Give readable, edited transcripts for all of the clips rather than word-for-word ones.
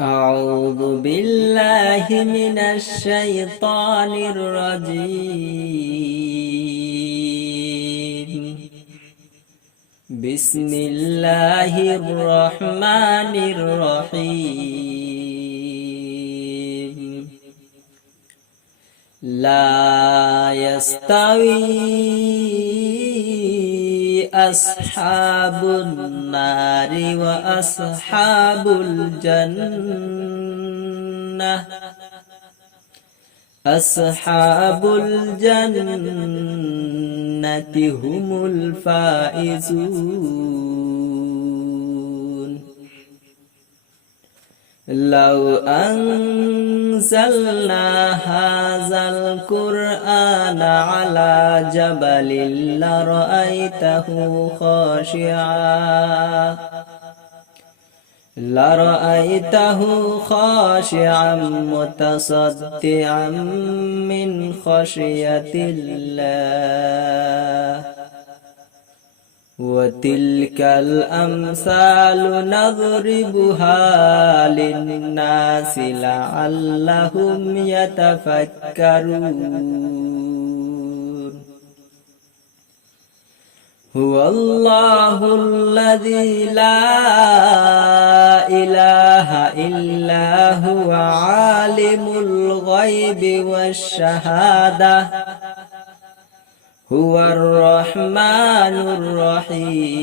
أعوذ بالله من الشيطان الرجيم. بسم الله الرحمن الرحيم. لا يستوي أصحاب النار وأصحاب الجنة. أصحاب الجنة هم الفائزون. لو أنزلنا هذا القرآن على جبل لرأيته خاشعا متصدعا من خشية الله. وتلك الأمثال نضربها للناس لعلهم يتفكرون. هو الله الذي لا إله إلا هو عالم الغيب والشهادة. هو الرحمن الرحيم.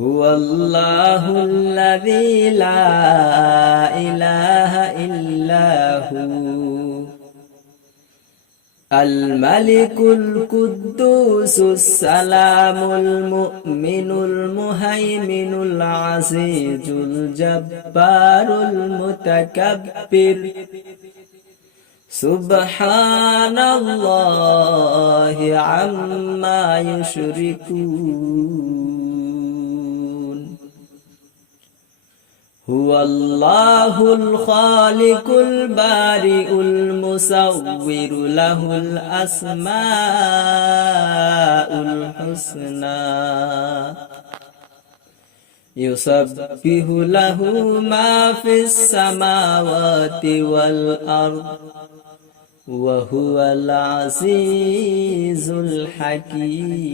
هو الله الذي لا إله إلا هو الملك القدوس السلام المؤمن المهيمن العزيز الجبار المتكبر. سبحان الله عما يشركون. هو الله الخالق البارئ المصور له الأسماء الحسنى. يسبح له ما في السماوات والأرض وهو العزيز الحكيم.